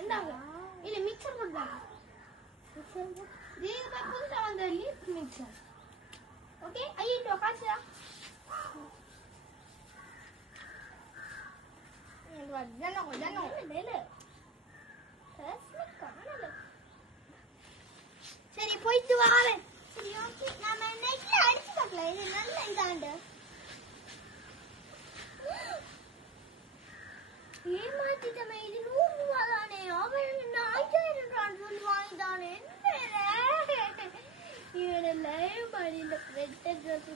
இந்தாங்க இல்ல மிக்சர் கொடுத்தாங்க நீங்க புதுசா வந்த லீஃப் மிக்சர் ஓகே ஐயோ காசுடா சரி போயிட்டு வரேன் சரி ஓகே நாம நெட்ல அடிச்சு பார்க்கலாம் இது நல்ல இதாண்டு ஏமாத்திட்டமே இது 100 ரூபாய் தானே அவன் 5000 சொல்லி வாங்கிட்டானே இவனை லைவ் பண்ணி இந்த ரெட்டை ட்ரெஸ்